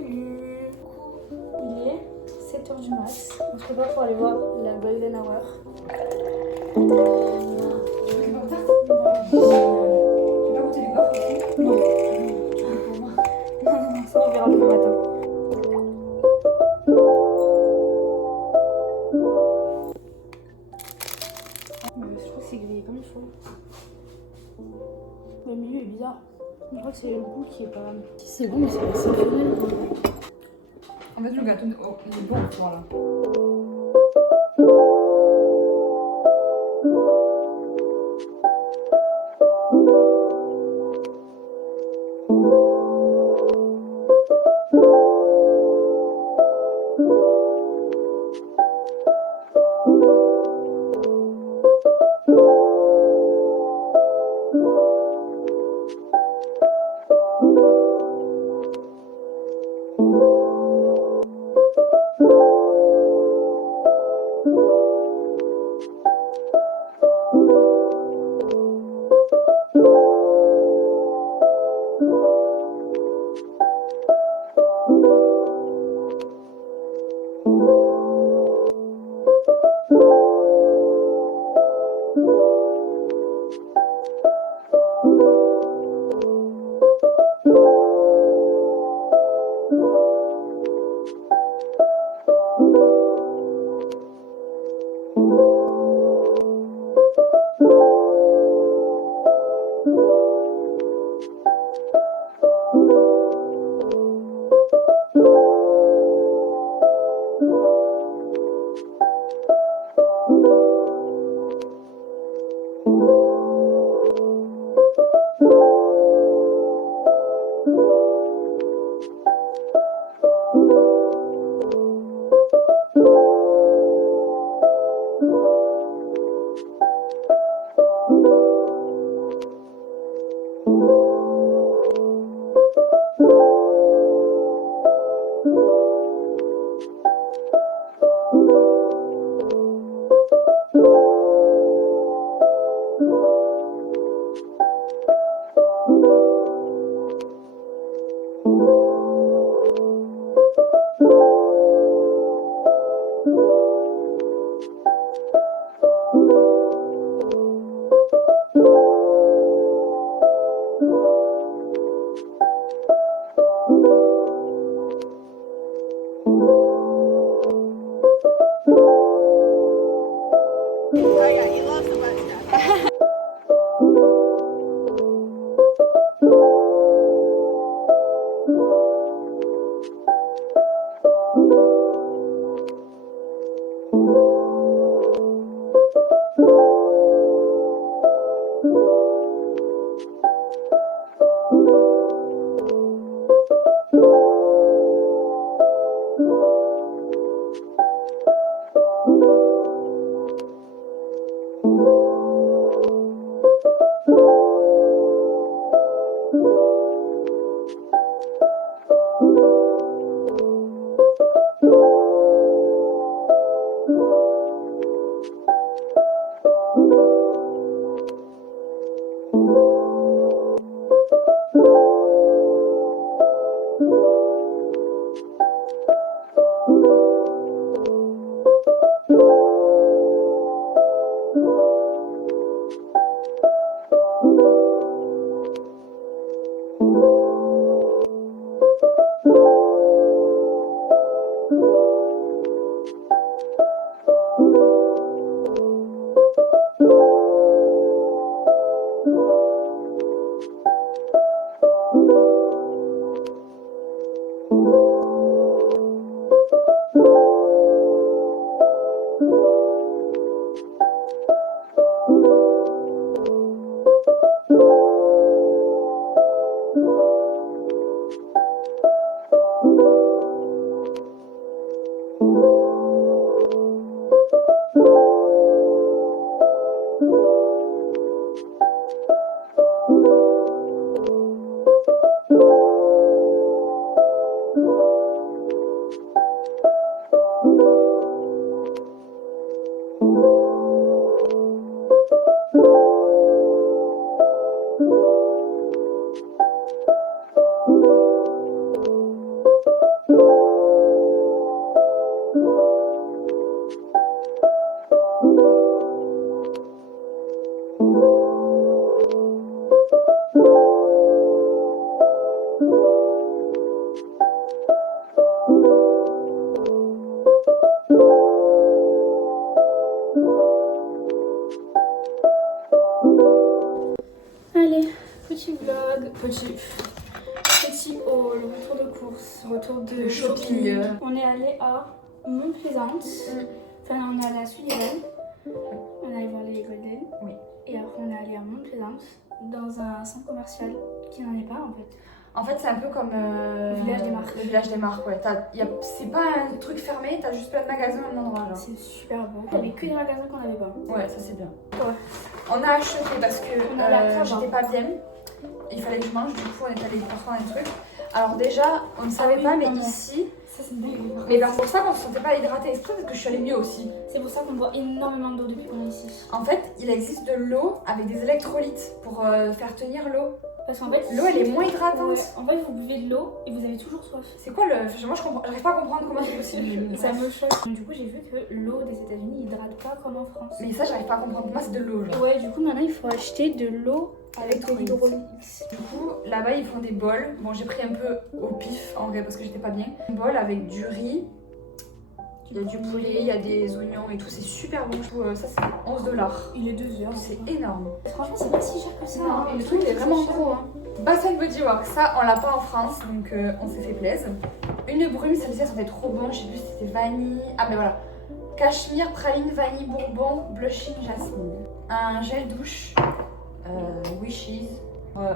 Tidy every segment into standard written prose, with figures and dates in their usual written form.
Salut. Il est 7h du mat. On se prépare pour aller voir la Golden Hour. Tu veux que je parte? Tu veux pas goûter du gaufre aussi? Non. Pour moi. Non, ça on verra demain matin. Je trouve que c'est grillé comme il faut. Le milieu est bizarre. Je crois que c'est le goût qui est pas. C'est bon, mais c'est exceptionnel. En fait, le gâteau, oh, il est bon, voilà. petit vlog, petit haul, retour de course, retour de shopping. On est allé à Montplaisante, enfin on est allé à Sullivan, on est allé voir les Golden, oui. Et après on est allé à Montplaisante dans un centre commercial qui n'en est pas en fait. En fait, c'est un peu comme le village des marques. Le village des marques, ouais. C'est pas un truc fermé, t'as juste plein de magasins au même endroit. Genre. C'est super beau. Il n'y avait que des magasins qu'on n'avait pas. Ouais, ça c'est bien. Ouais. On a acheté parce que j'étais pas bien. Il fallait que je mange, du coup on est allé prendre des trucs. Alors déjà, on ne savait pas, mais ici... Ça c'est dingue. Mais c'est pour ça qu'on ne se sentait pas hydraté exprès, parce que je suis allée mieux aussi. C'est pour ça qu'on boit énormément d'eau depuis qu'on est ici. En fait, il existe de l'eau avec des électrolytes pour faire tenir l'eau. Parce qu'en fait, l'eau elle est moins hydratante. Ouais. En fait, vous buvez de l'eau et vous avez toujours soif. C'est quoi le... Moi j'arrive pas à comprendre comment c'est possible. Ça me choque. Du coup, j'ai vu que l'eau des États-Unis hydrate pas comme en France. Mais ça, j'arrive pas à comprendre. Pour moi, c'est de l'eau. Ouais, du coup, maintenant il faut acheter de l'eau avec de l'hydraulique. Du coup, là-bas, ils font des bols. Bon, j'ai pris un peu au pif en vrai parce que j'étais pas bien. Un bol avec du riz. Il y a du poulet, il y a des oignons et tout, c'est super bon. Ça, c'est 11 $. Il est 2 heures. C'est énorme. Franchement, c'est pas si cher que ça. Non, et le truc, il est vraiment gros. Hein. Bath & Body Works, ça, on l'a pas en France, donc on s'est fait plaisir. Une brume, celle-ci, elle sentait trop bon. Je sais plus si c'était vanille. Ah, mais voilà. Cachemire, praline, vanille, bourbon, blushing, jasmine. Un gel douche, Wishes,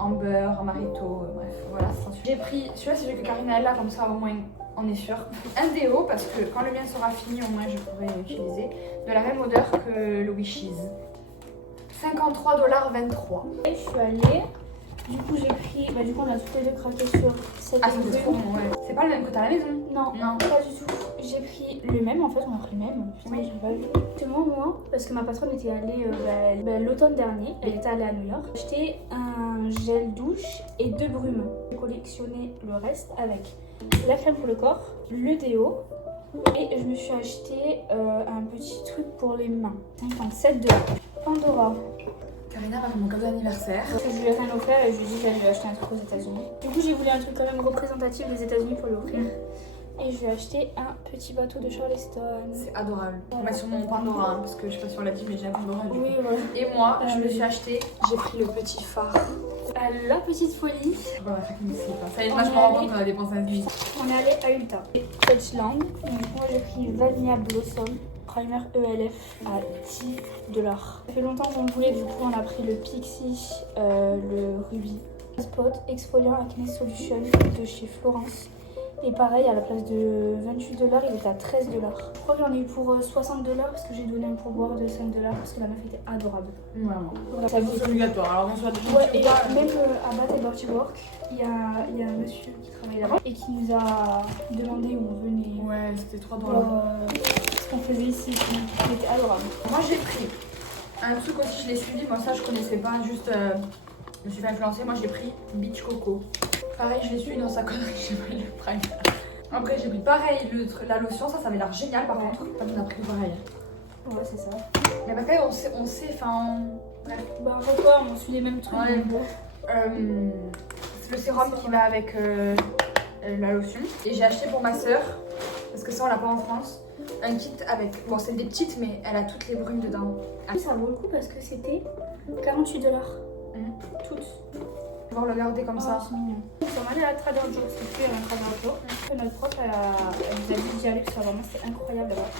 Amber, Marito, bref, voilà. J'ai pris, celui-là, c'est celui que Karina a là, comme ça, au moins. On est sûr. Un déo, parce que quand le mien sera fini, au moins je pourrai l'utiliser. De la même odeur que le Wishes. 53,23 $. Et je suis allée. Du coup, j'ai pris. Bah, du coup, on a tous les deux craqué sur cette c'est trop bon, ouais. C'est pas le même que t'as à la maison? Non, pas du tout. J'ai pris le même, en fait, on a pris le même. Putain, oui. J'ai pas vu. C'est moi, parce que ma patronne était allée l'automne dernier. Elle était allée à New York. J'ai acheté un gel douche et 2 brumes. J'ai collectionné le reste avec la crème pour le corps, le déo. Et je me suis acheté un petit truc pour les mains. 57 $. Pandora. Karina m'a fait mon cadeau d'anniversaire. Je lui ai rien offert et je lui ai dit que j'allais lui acheter un truc aux États-Unis. Du coup, j'ai voulu un truc quand même représentatif des États-Unis pour lui offrir. Et je lui ai acheté un petit bateau de Charleston. C'est adorable. On met sur mon Pandora, hein, parce que je sais pas si on l'a dit, mais j'ai un Pandora. Oui, ouais. Et moi, je me suis acheté, j'ai pris le petit phare. La petite folie. Bon, ça y est, moi je me rends compte qu'on a dépensé un nuit. On est allé à Ulta. Touchland. Donc, moi j'ai pris Vanilla Blossom. Primer ELF à 10 $. Ça fait longtemps qu'on voulait, du coup on a pris le Pixie, le Ruby. Spot Exfoliant Acne Solution de chez Florence. Et pareil, à la place de 28 $, il était à 13 $. Je crois que j'en ai eu pour 60 $ parce que j'ai donné un pourboire de 5 $ parce que la meuf était adorable. Vraiment. Voilà, Ça vous obligatoire. Alors on soit de ouais, et même à Bath & Body Works, il y a un monsieur qui travaille là-bas et qui nous a demandé où on venait. Ouais, c'était trop Pour, drôle. ce qu'on faisait ici. Il était adorable. Moi j'ai pris un truc aussi, je l'ai suivi. Moi ça je connaissais pas, juste je me suis fait influencer. Moi j'ai pris Beach Coco. Pareil, je l'ai suivi dans sa connerie, j'ai pris le prime. Après, j'ai pris pareil la lotion, ça avait l'air génial par contre. On a pris pareil. Ouais, c'est ça. Mais parce qu'on sait, enfin. Bref. Bah, pourquoi on suit les mêmes trucs? Ouais. C'est le sérum qui va avec la lotion. Et j'ai acheté pour ma soeur, parce que ça on l'a pas en France, un kit avec. Bon, c'est des petites, mais elle a toutes les brumes dedans. Ça vaut le coup parce que c'était 48 $. Toutes. Pouvoir le garder comme ça. C'est mignon. Nous sommes allés à Trader Joe, c'est plus un Trader Joe. Notre prof, elle nous a dit d'y aller parce que vraiment c'était incroyable là-bas.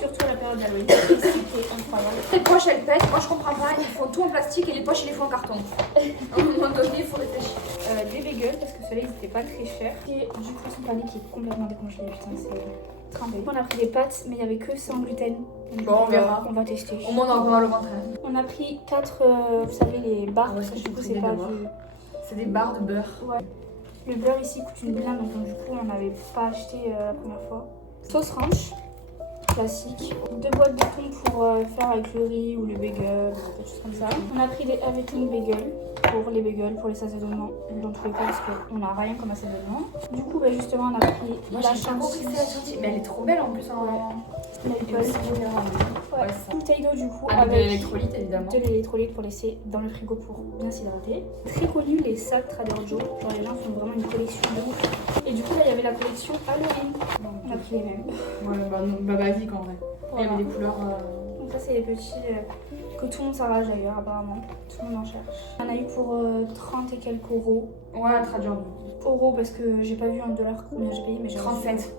Surtout à la période d'Halloween, c'était incroyable. Les poches elles pètent, moi je comprends pas, ils font tout en plastique et les poches ils les font en carton. À un moment donné, il faut réfléchir. Des bagels parce que ceux-là ils étaient pas très chers. Et du poisson pané qui est complètement décongelé, putain, c'est trempé. On a pris des pâtes, mais il y avait que sans gluten. Donc, bon, on verra. On va tester. Au moins on aura pas mal au ventre. On a pris 4, vous savez, les barres, Ah ouais, parce que ça, du coup j'ai c'est pris pas des du... C'est des barres de beurre. Ouais. Le beurre ici coûte une blinde, donc du coup on n'avait pas acheté la première fois. Sauce ranch, classique. 2 boîtes de thon pour faire avec le riz ou le bagel, quelque chose comme ça. On a pris des everything bagel pour les bagels, pour les assaisonnements, dans tous les cas parce qu'on n'a rien comme assaisonnement. Du coup bah, justement on a pris Moi la j'ai pas compris la chantilly, mais elle est trop belle en plus en maple. Ouais, bouteille d'eau du coup avec de l'électrolyte évidemment. De l'électrolyte pour laisser dans le frigo pour bien s'hydrater. Très connu les sacs Trader Joe, genre les gens font vraiment une collection de ouf. Et du coup là il y avait la collection Halloween. On a pris les mêmes. Ouais, bah basique en vrai. Voilà. Il y avait des couleurs. Donc ça c'est les petits que tout le monde s'arrache d'ailleurs, apparemment. Tout le monde en cherche. On a eu pour 30 et quelques euros. Ouais, traduire. Euros parce que j'ai pas vu en dollars combien j'ai payé, mais j'ai 37.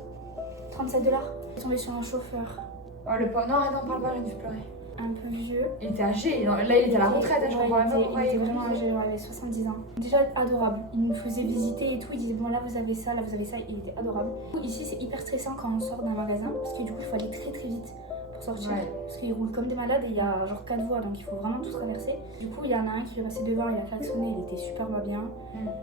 37 $. Je suis tombée sur un chauffeur Oh, le pauvre. Non, arrête, on parle pas, j'ai dû pleurer. un peu vieux. Il était âgé, là il était à la retraite, hein, je comprends même pas pourquoi il était il vraiment âgé, il avait 70 ans. Déjà adorable. Il nous faisait visiter et tout. Il disait bon là vous avez ça, là vous avez ça. Il était adorable. Ici c'est hyper stressant quand on sort d'un magasin parce que du coup il faut aller très très vite pour sortir. Ouais. Parce qu'ils roulent comme des malades et il y a genre 4 voies donc il faut vraiment tout traverser. Du coup il y en a un qui est passé devant, il a klaxonné, il était super pas bien.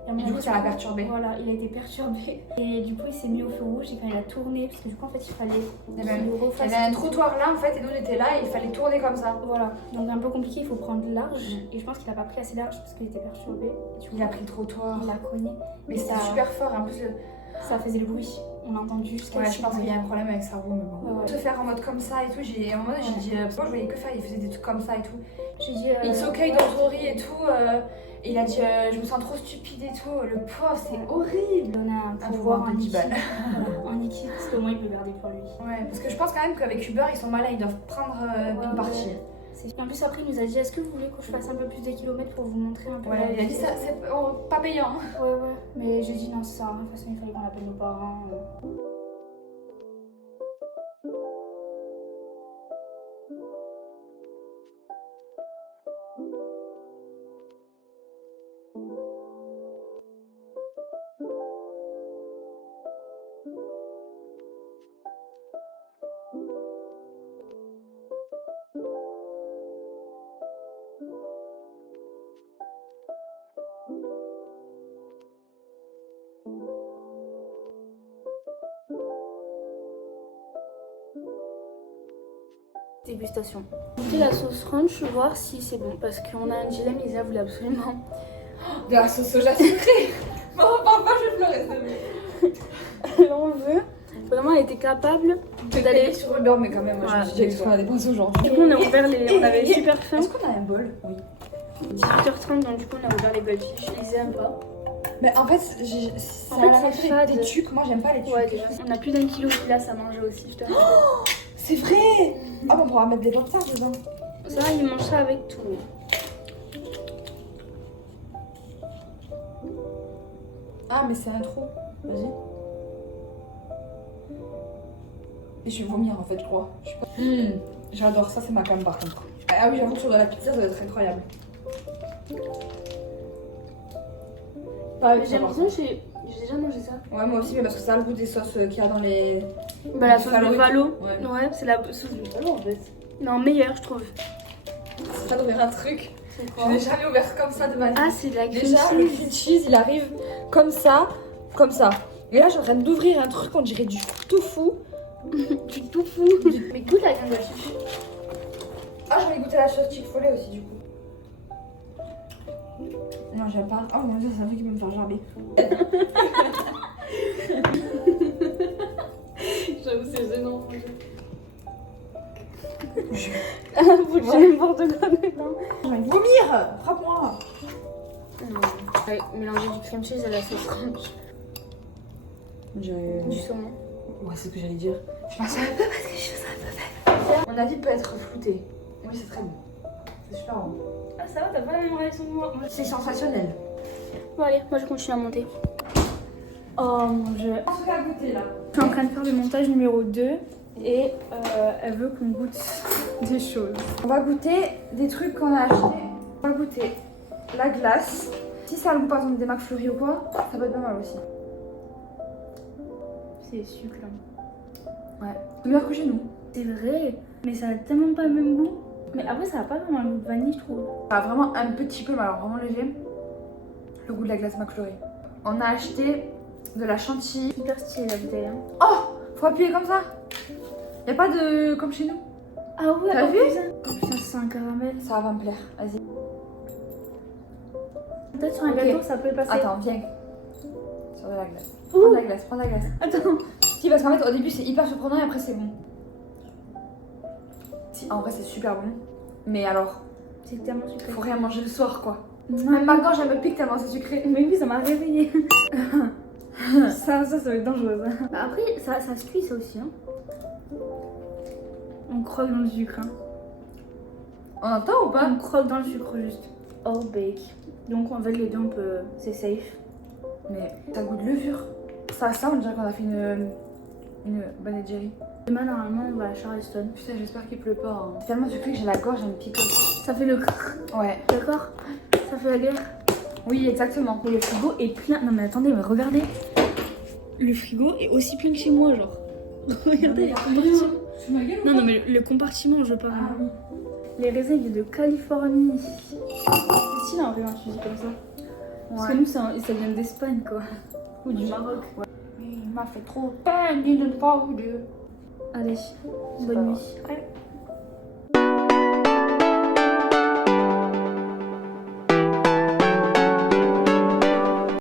Et du coup ça l'a perturbé. Voilà, il a été perturbé. Et du coup il s'est mis au feu rouge et quand il a tourné, parce que du coup en fait il fallait Il y avait, qu'il refasse. il y avait un trottoir là en fait et nous on était là et il fallait tourner comme ça. Voilà, donc un peu compliqué, il faut prendre large. Et je pense qu'il a pas pris assez large parce qu'il était perturbé. Et du coup, Il a pris le trottoir. il l'a cogné. Mais c'était super fort et en plus Ça faisait le bruit. On l'a entendu jusqu'à ouais, ce je pense qu'il y a un problème avec sa roue, mais bon. Ouais. Se faire en mode comme ça et tout, à un moment donné, j'ai dit, moi je voyais que ça, il faisait des trucs comme ça et tout. J'ai dit. Il s'occueille dans son riz et tout, et il a dit, je me sens trop stupide et tout, le pauvre, c'est horrible. On a un pouvoir en liquide. En liquide, parce qu'au moins il peut le garder pour lui. Ouais, parce que je pense quand même qu'avec Uber, ils sont malins, ils doivent prendre une partie. Et en plus, après, il nous a dit est-ce que vous voulez que je fasse un peu plus de kilomètres pour vous montrer un peu Ouais, il a dit ça, c'est pas payant. Ouais. Mais j'ai dit non, c'est ça. De toute façon, il fallait qu'on appelle nos parents. Dégustation. Goûter la sauce ranch, voir si c'est bon. Parce qu'on a un dilemme, Isa voulait absolument. De la sauce soja sucrée. Bon, parle pas, je vais pleurer. Alors on veut. Vraiment, elle était capable d'aller sur Uber, mais quand même, moi je me suis dit qu'on a dépensé aujourd'hui. Du coup, on a ouvert les. On avait super faim. Est-ce qu'on a un bol? Oui. 18h30, donc du coup, on a ouvert les goldfish. Ils aiment pas. Mais en fait, c'est fade. Des tucs, moi j'aime pas les tucs. Ouais, déjà. On a plus d'1 kilo de glace à manger aussi, je te rappelle. C'est vrai! Ah, bon, on pourra mettre des pop tarts dedans. Ça, il mange ça avec tout. Ah, mais c'est un trou. Vas-y. Et je vais vomir en fait, je crois. J'adore ça, c'est ma cam par contre. Ah oui, j'avoue que sur de la pizza, ça doit être incroyable. J'ai l'impression que j'ai déjà mangé ça. Ouais, moi aussi, mais parce que ça a le goût des sauces qu'il y a dans les. Bah, la sauce de Valo. Ouais, c'est la sauce de Valo en fait. Non, meilleure, je trouve. Je viens d'ouvrir un truc. C'est quoi? Je n'ai jamais ouvert comme ça de ma vie. Ah, c'est de la cream Déjà, cheese. le cream cheese, il arrive comme ça, comme ça. Et là, je suis en train d'ouvrir un truc, on dirait du tofu. Du tofu. Mais goûte la graine de chiche. Ah, j'en ai goûté la sauce Chick-fil-A aussi, du coup. Non, j'aime pas. Oh mon dieu, c'est un truc qui peut me faire gerber. J'avoue, c'est gênant. Vous le n'importe quoi dedans. Je vais vomir. Frappe-moi. Mélanger du cream cheese à la sauce ranch. Du saumon. Ouais, c'est ce que j'allais dire. Je pense un peu parce que je suis un peu faite. Mon avis peut être flouté. Oui, c'est très bon. C'est super bon. Ah, ça va, t'as pas la même réaction que moi. C'est sensationnel. Bon, allez, moi je continue à monter. Oh mon dieu. Un truc à goûter là. Je suis en train de faire le montage numéro 2 et elle veut qu'on goûte des choses. On va goûter des trucs qu'on a achetés. On va goûter la glace. Si ça a le goût par exemple des McFlurry ou quoi, ça peut être pas mal aussi. C'est succulent. Ouais. C'est meilleur que chez nous. C'est vrai, mais ça a tellement pas le même goût. Mais après, ça a pas vraiment le goût de vanille, je trouve. Ça a vraiment un petit peu, mais alors vraiment léger, le goût de la glace McFlurry. On a acheté de la chantilly. Hyper stylé la bouteille. Hein. Oh, faut appuyer comme ça. Y a pas de comme chez nous. Ah ouais, t'as vu? Putain, c'est un caramel. Ça va me plaire. Vas-y. Peut-être sur un gâteau, ça peut passer. Attends, viens. Sur de la glace. Ouh. Prends de la glace, prends de la glace. Attends. Si, parce qu'en fait, au début, c'est hyper surprenant et après, c'est bon. Si, en vrai, c'est super bon. Mais alors, C'est tellement sucré. faut rien manger le soir, quoi. Ouais. Même ma gorge, elle me pique tellement c'est sucré. Mais oui, ça m'a réveillée. ça va être dangereux. Bah après, ça se cuit ça aussi. Hein. On croque dans le sucre. Hein. On entend ou pas? On croque dans le sucre juste. All bake. Donc en fait les deux on peut... c'est safe. Mais ça goûte levure. Ça sent, on dirait qu'on a fait une Ben & Jerry. Demain normalement on va à Charleston. Putain, j'espère qu'il pleut pas. Hein. C'est tellement sucré que j'ai la gorge, elle me picote. Ça fait le crrr. Ouais. D'accord? Ça fait la guerre. Oui, exactement. Mais le frigo est plein. Non mais attendez, mais regardez. Le frigo est aussi plein que chez moi, genre. Regardez le compartiment. Tu ma gueule ou Non, pas? non, mais le compartiment, je parle. Ah oui. Les raisins viennent de Californie. C'est stylé en vrai, un fusil comme ça. Parce que nous, ça vient d'Espagne, quoi. Ou du Maroc. Ouais. Mais il m'a fait trop peine de ne pas vous dire. Allez, pas bonne grave. nuit.